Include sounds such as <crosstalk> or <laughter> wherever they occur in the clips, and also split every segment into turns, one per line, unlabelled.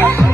Oh,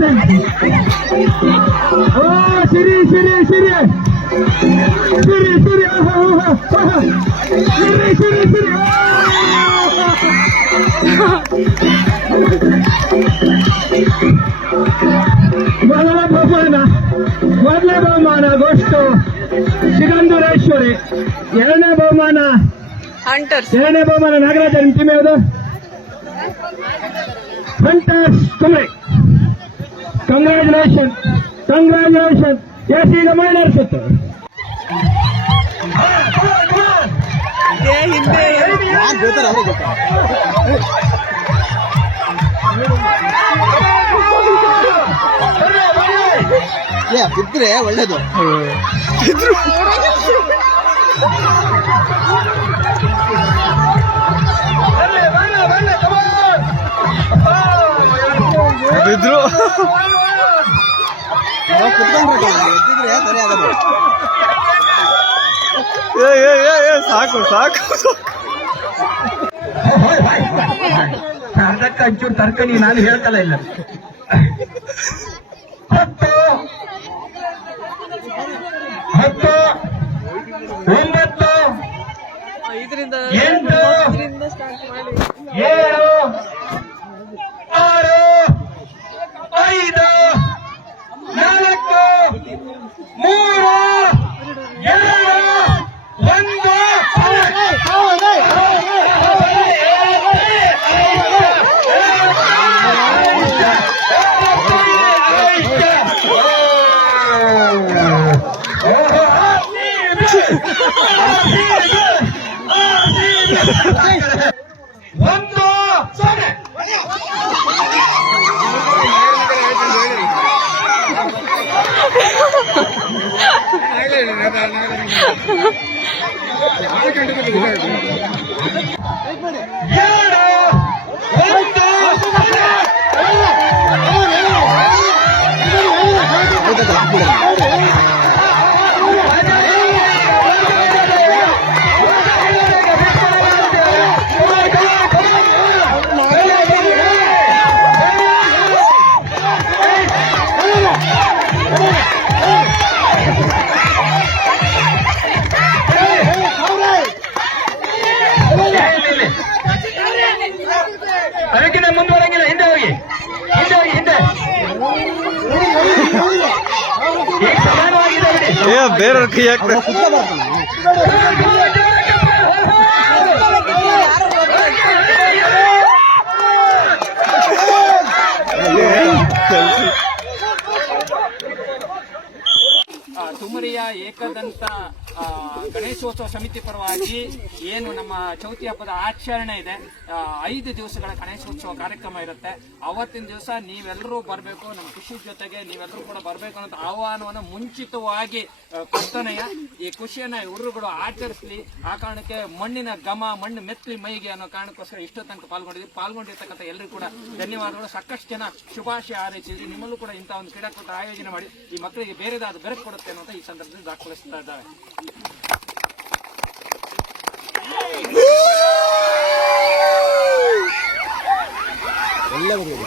very something ಓ ಸಿರಿ ಸಿರಿ ಸಿರಿ ಸಿರಿ ಸಿರಿ ಓಹೋ ಓಹೋ ಓಹೋ ಸಿರಿ ಸಿರಿ ಸಿರಿ ಮೊದಲ ಬಹುಮಾನ ಮೊದಲ ಬಹುಮಾನ ಗೋಷ್ಟು ಸಿಗಂದೂರೇಶ್ವರಿ ಎರಡನೇ ಬಹುಮಾನ
ಹಂಟರ್ಸ್
ಎರಡನೇ ಬಹುಮಾನ ನಾಗರಾಜ ಟೀಮ್ ಯಾವುದು ಹಂಟರ್ಸ್ ಕುಮ್ರೆ ಕಂಗ್ರ್ಯಾಚುಲೇಷನ್ ಕಂಗ್ರ್ಯಾಚುಲೇಷನ್ ಎಸ್ ಈಗ ಮೈನರ್
ಬಿದ್ದರೆ ಒಳ್ಳೇದು. <laughs> ಸರಿ
ಏ ಏ ಏ ಏ ಸಾಕು ಸಾಕು ಅದಕ್ಕೆ
ಅಂಚೂರು ತರ್ಕಣಿ ತರ್ಕನಿ ನಾನು ಹೇಳ್ತಲ್ಲ ಇಲ್ಲ ಹತ್ತು ಹತ್ತು ಒಂಬತ್ತು
ಇದರಿಂದ
ಎಂಟು
ಇದರಿಂದ ಸ್ಟಾರ್ಟ್ ಮಾಡಿ.
ಏಳು ಒಂದು ಸೊನ್ನೆ ಎರಡು ಅದಕ್ಕಿಂತ ಮುಂದುವರಂಗಿಲ್ಲ ಹಿಂದೆ ಹೋಗಿ. ಹಿಂದೆ ಹೋಗಿ ಹಿಂದೆ.
ಬೇರೆ ಕೈ ಹಾಕ್ತಾರೆ
ತುಮರಿಯ ಏಕದಂತ ಗಣೇಶೋತ್ಸವ ಸಮಿತಿ ಪರವಾಗಿ ಏನು ನಮ್ಮ ಚೌತಿ ಹಬ್ಬದ ಆಚರಣೆ ಇದೆ. ಐದು ದಿವಸಗಳ ಗಣೇಶೋತ್ಸವ ಕಾರ್ಯಕ್ರಮ ಇರುತ್ತೆ. ಅವತ್ತಿನ ದಿವಸ ನೀವೆಲ್ಲರೂ ಬರಬೇಕು, ನಮ್ಮ ಖುಷಿ ಜೊತೆಗೆ ನೀವೆಲ್ಲರೂ ಕೂಡ ಬರಬೇಕು ಅನ್ನೋ ಆಹ್ವಾನವನ್ನು ಮುಂಚಿತವಾಗಿ ಕೊಡ್ತಾನೆಯ ಈ ಖುಷಿಯನ್ನ ಹುಡುಗರುಗಳು ಆಚರಿಸಲಿ. ಆ ಕಾರಣಕ್ಕೆ ಮಣ್ಣಿನ ಗಮ ಮಣ್ಣು ಮೆತ್ತಲಿ ಮೈಗೆ ಅನ್ನೋ ಕಾರಣಕ್ಕೋಸ್ಕರ ಇಷ್ಟೋ ತನಕ ಪಾಲ್ಗೊಂಡಿದ್ದೀವಿ ಪಾಲ್ಗೊಂಡಿರ್ತಕ್ಕಂಥ ಎಲ್ಲರಿಗೂ ಕೂಡ ಧನ್ಯವಾದಗಳು. ಸಾಕಷ್ಟು ಜನ ಶುಭಾಶಯ ಹಾರೈಸಿದ್ವಿ ನಿಮ್ಮಲ್ಲೂ ಕೂಡ ಇಂಥ ಒಂದು ಕ್ರೀಡಾಕೂಟ ಆಯೋಜನೆ ಮಾಡಿ, ಈ ಮಕ್ಕಳಿಗೆ ಬೇರೆದಾದ ಬೆರಕು ಕೊಡುತ್ತೆ ಅನ್ನೋದು ಈ Kaldırdın taklasınlar da.
Elle vuruyor.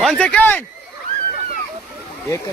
One second.
एक